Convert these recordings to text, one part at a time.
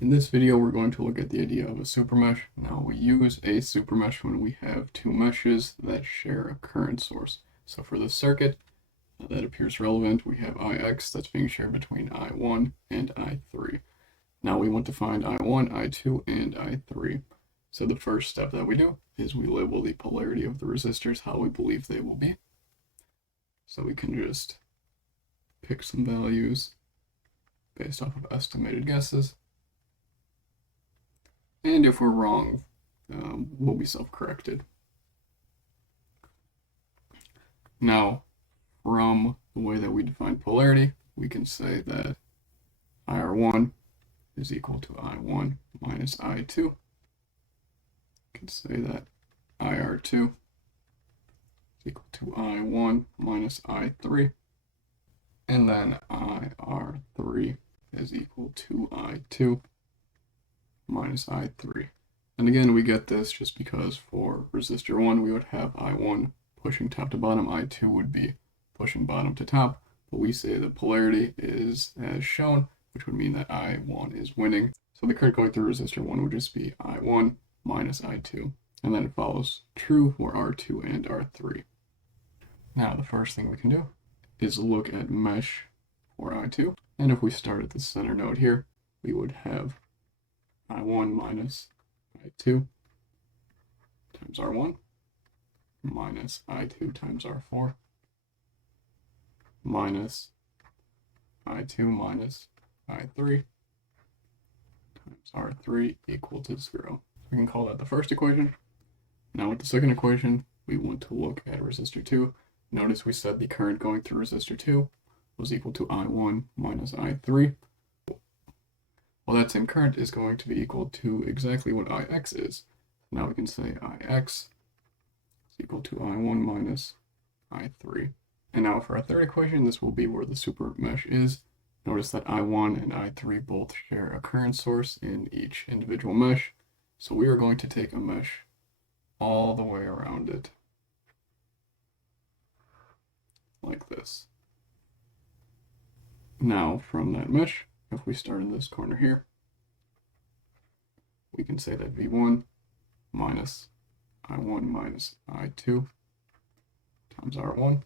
In this video, we're going to look at the idea of a supermesh. Now, we use a supermesh when we have two meshes that share a current source. So for this circuit, that appears relevant, we have Ix that's being shared between I1 and I3. Now we want to find I1, I2, and I3. So the first step that we do is we label the polarity of the resistors how we believe they will be. So we can just pick some values based off of estimated guesses. And if we're wrong, we'll be self-corrected. Now, from the way that we define polarity, we can say that IR1 is equal to I1 minus I2. We can say that IR2 is equal to I1 minus I3. And then IR3 is equal to I2 minus I3. And again, we get this just because for resistor 1, we would have I1 pushing top to bottom, I2 would be pushing bottom to top, but we say the polarity is as shown, which would mean that I1 is winning. So the current going through resistor 1 would just be I1 minus I2, and then it follows true for R2 and R3. Now, the first thing we can do is look at mesh for I2, and if we start at the center node here, we would have I1 minus I2 times R1 minus I2 times R4 minus I2 minus I3 times R3 equal to 0. We can call that the first equation. Now with the second equation, we want to look at resistor 2. Notice we said the current going through resistor 2 was equal to I1 minus I3. Well, that same current is going to be equal to exactly what Ix is. Now we can say Ix is equal to I1 minus I3. And now for our third equation, this will be where the super mesh is. Notice that I1 and I3 both share a current source in each individual mesh. So we are going to take a mesh all the way around it, like this. Now from that mesh, if we start in this corner here, we can say that V1 minus I1 minus I2 times R1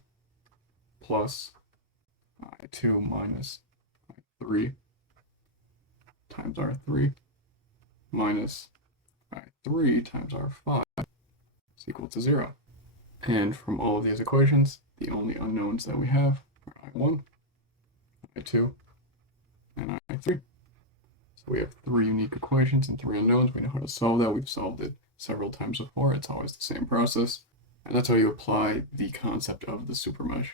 plus I2 minus I3 times R3 minus I3 times R5 is equal to 0. And from all of these equations, the only unknowns that we have are I1, I2, and I3. So we have three unique equations and three unknowns. We know how to solve that. We've solved it several times before. It's always the same process. And that's how you apply the concept of the supermesh.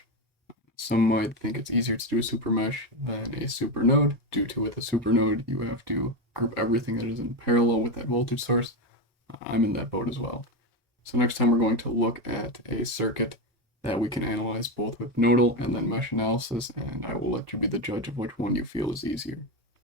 Some might think it's easier to do a supermesh than a supernode, due to with a supernode, you have to group everything that is in parallel with that voltage source. I'm in that boat as well. So next time we're going to look at a circuit that we can analyze both with nodal and then mesh analysis, and I will let you be the judge of which one you feel is easier.